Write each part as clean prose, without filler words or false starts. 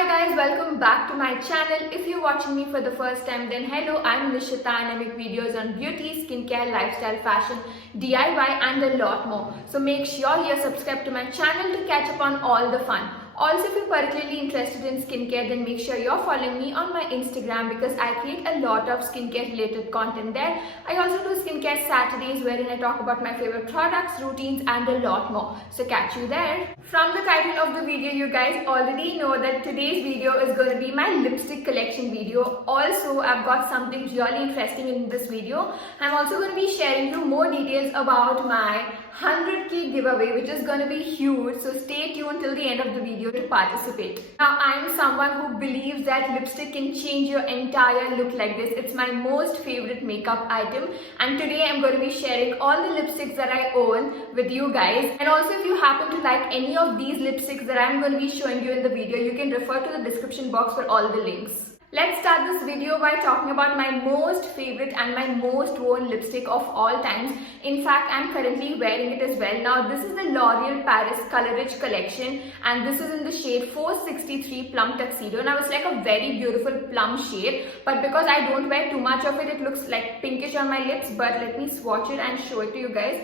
Hi guys, welcome back to my channel. If you're watching me for the first time, then hello, I'm Nishita and I make videos on beauty, skincare, lifestyle, fashion, DIY and a lot more. So make sure you're subscribed to my channel to catch up on all the fun. Also, if you're particularly interested in skincare, then make sure you're following me on my Instagram because I create a lot of skincare related content there. I also do skincare Saturdays wherein I talk about my favorite products, routines and a lot more. So catch you there. From the title of the video, you guys already know that today's video is going to be my lipstick collection video. Also, I've got something really interesting in this video. I'm also going to be sharing you more details about my 100k giveaway, which is going to be huge. So stay tuned till the end of the video to participate. Now, I'm someone who believes that lipstick can change your entire look like this. It's my most favorite makeup item, and today I'm going to be sharing all the lipsticks that I own with you guys. And also, if you happen to like any of these lipsticks that I'm going to be showing you in the video, you can refer to the description box for all the links. Let's start this video by talking about my most favorite and my most worn lipstick of all times. In fact, I'm currently wearing it as well. Now, this is the L'Oreal Paris Color Rich collection and this is in the shade 463 Plum Tuxedo. Now, it's like a very beautiful plum shade, but because I don't wear too much of it, it looks like pinkish on my lips. But let me swatch it and show it to you guys.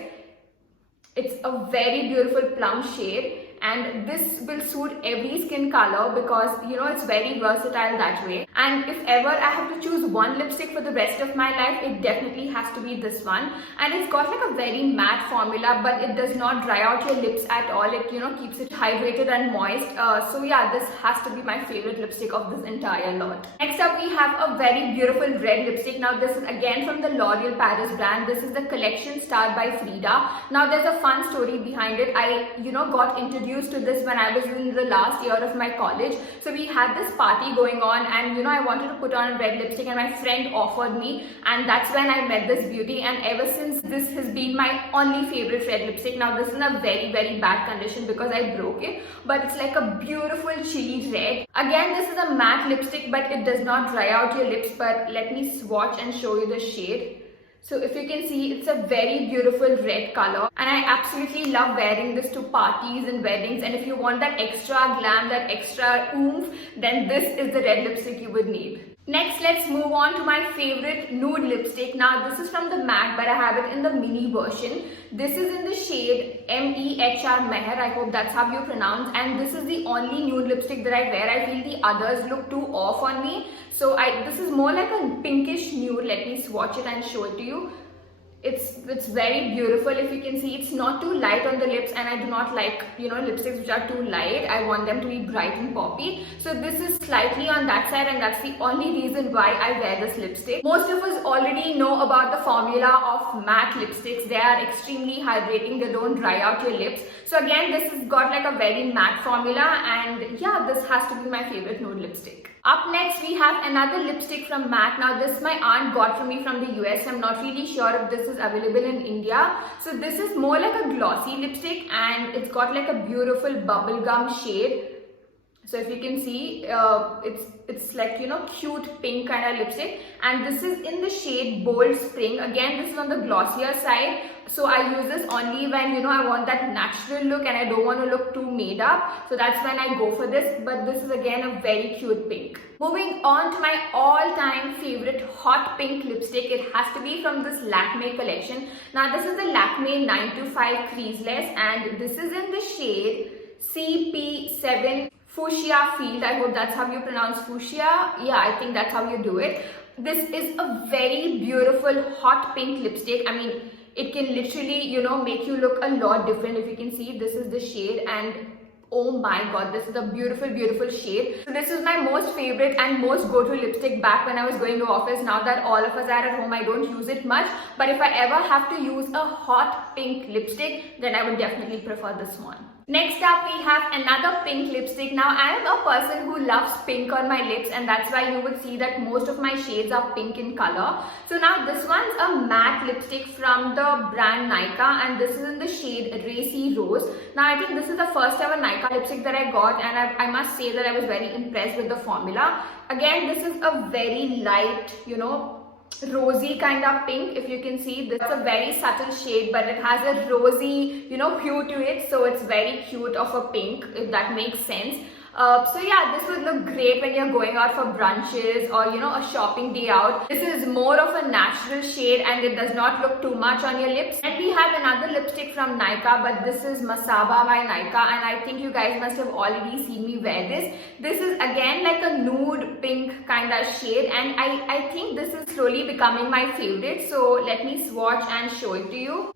It's a very beautiful plum shade. And this will suit every skin color because it's very versatile that way. And if ever I have to choose one lipstick for the rest of my life, it definitely has to be this one. And it's got like a very matte formula, but it does not dry out your lips at all. It keeps it hydrated and moist. So yeah, this has to be my favorite lipstick of this entire lot. Next up, we have a very beautiful red lipstick. Now this is again from the L'Oreal Paris brand. This is the collection starred by Frida. Now there's a fun story behind it. I got introduced to this when I was in the last year of my college. So we had this party going on and I wanted to put on a red lipstick and my friend offered me, and that's when I met this beauty, and ever since this has been my only favorite red lipstick. Now this is in a very bad condition because I broke it, but it's like a beautiful chilly red. Again, this is a matte lipstick but it does not dry out your lips, but let me swatch and show you the shade. So if you can see, it's a very beautiful red color and I absolutely love wearing this to parties and weddings. And if you want that extra glam, that extra oomph, then this is the red lipstick you would need. Next, let's move on to my favorite nude lipstick. Now this is from the MAC, but I have it in the mini version. This is in the shade MEHR Meher, I hope that's how you pronounce, and this is the only nude lipstick that I wear. I feel the others look too off on me. So this is more like a pinkish nude. Let me swatch it and show it to you. It's very beautiful. If you can see, it's not too light on the lips, and I do not like lipsticks which are too light. I want them to be bright and poppy. So this is slightly on that side, and that's the only reason why I wear this lipstick. Most of us already know about the formula of matte lipsticks. They are extremely hydrating. They don't dry out your lips. So again, this has got like a very matte formula, and yeah, this has to be my favorite nude lipstick. Up next, we have another lipstick from MAC. Now this my aunt got for me from the US. I'm not really sure if this is available in India. So this is more like a glossy lipstick and it's got like a beautiful bubblegum shade. So if you can see, it's like cute pink kind of lipstick, and this is in the shade Bold Spring. Again, this is on the glossier side, so I use this only when I want that natural look and I don't want to look too made up. So that's when I go for this, but this is again a very cute pink. Moving on to my all-time favorite hot pink lipstick. It has to be from this Lakme collection. Now this is the Lakme 925 Creaseless, and this is in the shade CP7 Fuchsia Field. I hope that's how you pronounce fuchsia. Yeah, I think that's how you do it. This is a very beautiful hot pink lipstick. I mean, it can literally, make you look a lot different. If you can see, this is the shade, and oh my god, this is a beautiful shade. So this is my most favorite and most go-to lipstick back when I was going to office. Now that all of us are at home, I don't use it much, but if I ever have to use a hot pink lipstick, then I would definitely prefer this one. Next up, we have another pink lipstick. Now I am a person who loves pink on my lips, and that's why you would see that most of my shades are pink in color. So now this one's a matte lipstick from the brand Nykaa, and this is in the shade Racy Rose. Now I think this is the first ever Nykaa lipstick that I got, and I must say that I was very impressed with the formula. Again, this is a very light, rosy kind of pink. If you can see, this is a very subtle shade, but it has a rosy hue to it, so it's very cute of a pink, if that makes sense. So yeah, this would look great when you're going out for brunches or a shopping day out. This is more of a natural shade and it does not look too much on your lips. And we have another lipstick from Nykaa, but this is Masaba by Nykaa, and I think you guys must have already seen me wear this. This is again like a nude pink kind of shade, and I think this is slowly becoming my favorite. So let me swatch and show it to you.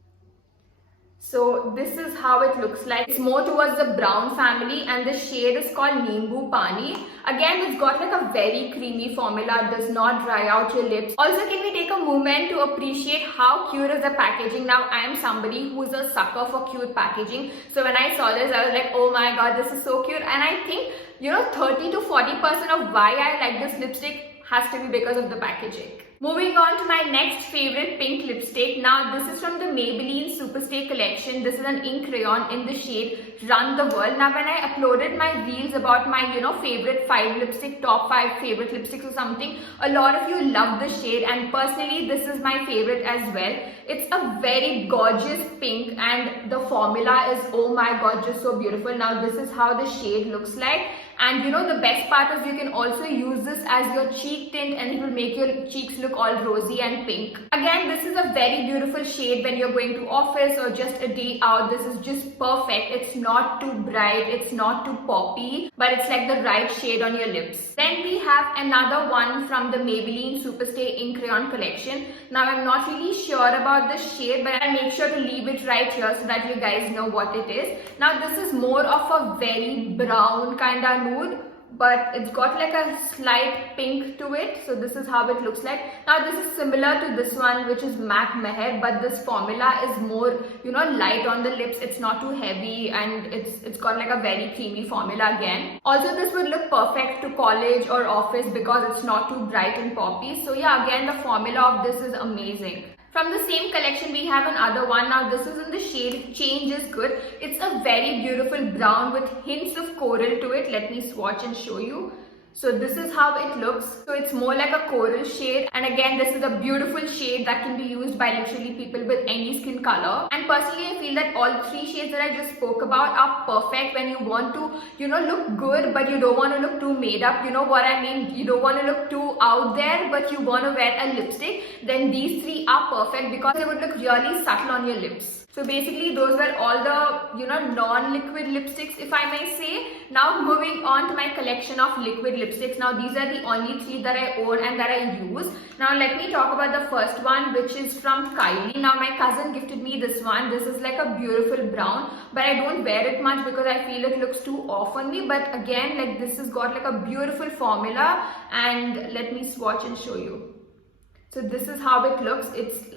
So this is how it looks like. It's more towards the brown family and the shade is called Nimbu Pani. Again, it's got like a very creamy formula. It does not dry out your lips. Also, can we take a moment to appreciate how cute is the packaging? Now, I am somebody who is a sucker for cute packaging. So when I saw this, I was like, oh my god, this is so cute. And I think, 30 to 40% of why I like this lipstick has to be because of the packaging. Moving on to my next favorite pink lipstick. Now this is from the Maybelline Superstay collection. This is an ink rayon in the shade Run the World. Now when I uploaded my reels about my favorite 5 lipstick, top 5 favorite lipsticks or something, a lot of you love the shade, and personally this is my favorite as well. It's a very gorgeous pink and the formula is, oh my god, just so beautiful. Now this is how the shade looks like. And the best part is you can also use this as your cheek tint and it will make your cheeks look all rosy and pink. Again, this is a very beautiful shade when you're going to office or just a day out. This is just perfect. It's not too bright, it's not too poppy, but it's like the right shade on your lips. Then we have another one from the Maybelline Superstay Ink Rayon collection. Now I'm not really sure about the shade, but I'll make sure to leave it right here so that you guys know what it is. Now this is more of a very brown kind of nude, but it's got like a slight pink to it. So this is how it looks like. Now this is similar to this one, which is MAC Meher, but this formula is more light on the lips. It's not too heavy and it's got like a very creamy formula again. Also this would look perfect to college or office because it's not too bright and poppy. So yeah, again the formula of this is amazing. From the same collection, we have another one. Now this is in the shade Change is Good. It's a very beautiful brown with hints of coral to it. Let me swatch and show you. So this is how it looks. So it's more like a coral shade, and again this is a beautiful shade that can be used by literally people with any skin color. And personally I feel that all 3 shades that I just spoke about are perfect when you want to look good but you don't want to look too made up. You know what I mean? You don't want to look too out there but you want to wear a lipstick. Then these 3 are perfect because they would look really subtle on your lips. So basically those were all the non-liquid lipsticks, if I may say. Now moving on to my collection of liquid lipsticks. Now these are the only 3 that I own and that I use. Now let me talk about the first one, which is from Kylie. Now my cousin gifted me this one. This is like a beautiful brown, but I don't wear it much because I feel it looks too off on me. But again, like this has got like a beautiful formula, and let me swatch and show you. So this is how it looks.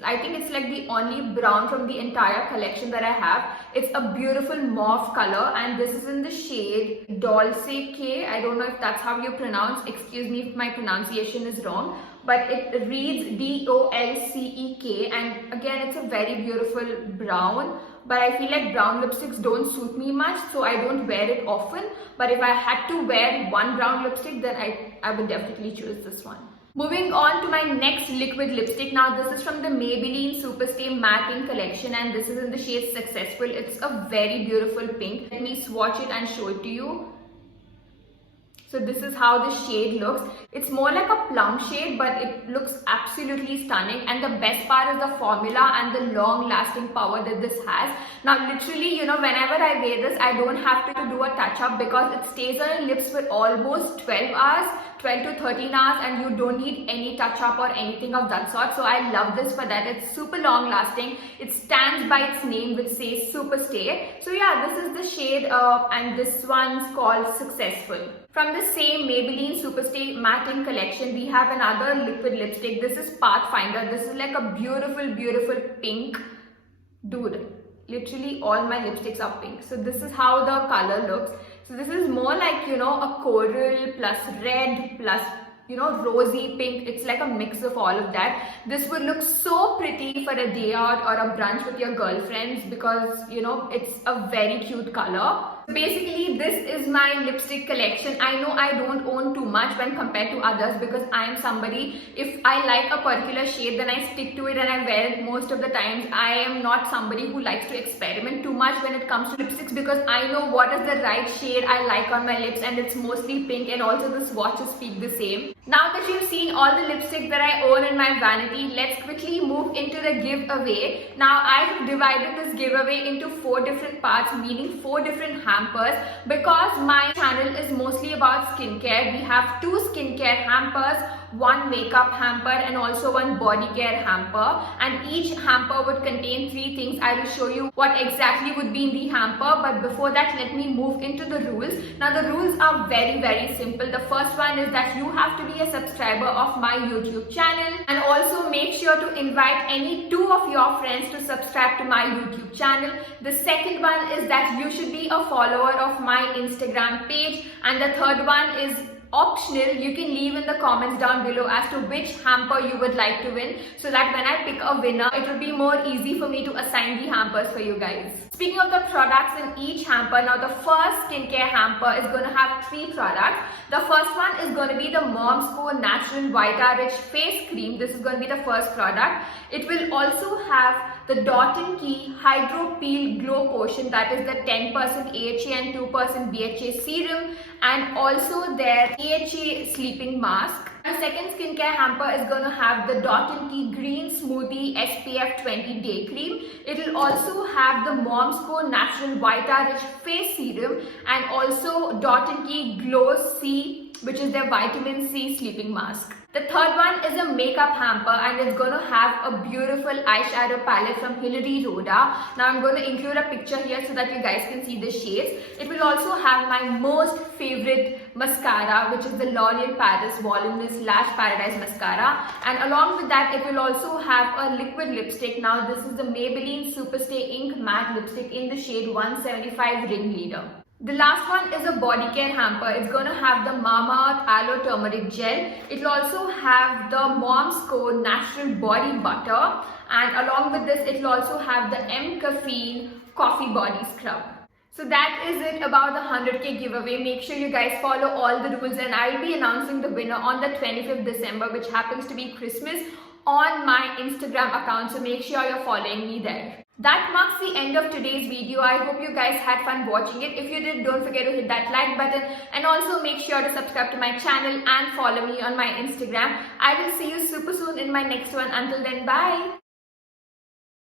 I think it's like the only brown from the entire collection that I have. It's a beautiful mauve color, and this is in the shade Dolce K. I don't know if that's how you pronounce. Excuse me if my pronunciation is wrong, but it reads Dolcek, and again it's a very beautiful brown. But I feel like brown lipsticks don't suit me much, so I don't wear it often. But if I had to wear one brown lipstick, then I would definitely choose this one. Moving on to my next liquid lipstick. Now this is from the Maybelline Superstay Matte Ink collection, and this is in the shade Successful. It's a very beautiful pink. Let me swatch it and show it to you. So this is how the shade looks. It's more like a plum shade, but it looks absolutely stunning. And the best part is the formula and the long lasting power that this has. Now literally, whenever I wear this, I don't have to do a touch up because it stays on your lips for almost 12 hours. 12 to 13 hours, and you don't need any touch up or anything of that sort. So I love this for that. It's super long lasting. It stands by its name, which says Superstay. So yeah, this is the shade and this one's called Successful. From the same Maybelline Superstay Matte Ink collection, we have another liquid lipstick. This is Pathfinder. This is like a beautiful pink. Dude, literally all my lipsticks are pink. So this is how the color looks. So this is more like, a coral plus red plus, rosy pink. It's like a mix of all of that. This would look so pretty for a day out or a brunch with your girlfriends because, it's a very cute color. Basically, this is my lipstick collection. I know I don't own too much when compared to others because I am somebody, if I like a particular shade, then I stick to it and I wear it most of the times. I am not somebody who likes to experiment too much when it comes to lipsticks because I know what is the right shade I like on my lips, and it's mostly pink, and also the swatches speak the same. Now that you've seen all the lipsticks that I own in my vanity, let's quickly move into the giveaway. Now I have divided this giveaway into 4 different parts, meaning 4 different hampers, because my channel is mostly about skincare. We have 2 skincare hampers, 1 makeup hamper, and also 1 body care hamper, and each hamper would contain 3 things. I will show you what exactly would be in the hamper, but before that let me move into the rules. Now the rules are very simple. The first one is that you have to be a subscriber of my YouTube channel, and also make sure to invite any 2 of your friends to subscribe to my YouTube channel. The second one is that you should be a follower of my Instagram page, and the third one is optional. You can leave in the comments down below as to which hamper you would like to win, so that when I pick a winner, it will be more easy for me to assign the hampers for you guys. Speaking of the products in each hamper, now the first skincare hamper is going to have 3 products. The first one is going to be the Mom's Co Natural Vita Rich Face Cream. This is going to be the first product. It will also have the Dot & Key Hydro Peel Glow Potion, that is the 10% AHA and 2% BHA serum, and also their AHA sleeping mask. The second skincare hamper is going to have the Dot & Key Green Smoothie SPF 20 Day Cream. It will also have the Mom's Co Natural Vita Rich Face Serum, and also Dot & Key Glow C, which is their Vitamin C Sleeping Mask. The third one is a makeup hamper, and it's going to have a beautiful eyeshadow palette from Hilary Rhoda. Now I'm going to include a picture here so that you guys can see the shades. It will also have my most favorite mascara, which is the L'Oreal Paris Voluminous Lash Paradise Mascara, and along with that it will also have a liquid lipstick. Now this is the Maybelline Superstay Ink Matte Lipstick in the shade 175 Ringleader. The last one is a body care hamper. It's going to have the Mamaearth Aloe Turmeric Gel. It will also have the Mom's Co Natural Body Butter, and along with this it will also have the M Caffeine Coffee Body Scrub. So that is it about the 100k giveaway. Make sure you guys follow all the rules, and I will be announcing the winner on the 25th December, which happens to be Christmas, on my Instagram account. So make sure you're following me there. That marks the end of today's video. I hope you guys had fun watching it. If you did, don't forget to hit that like button, and also make sure to subscribe to my channel and follow me on my Instagram. I will see you super soon in my next one. Until then, bye.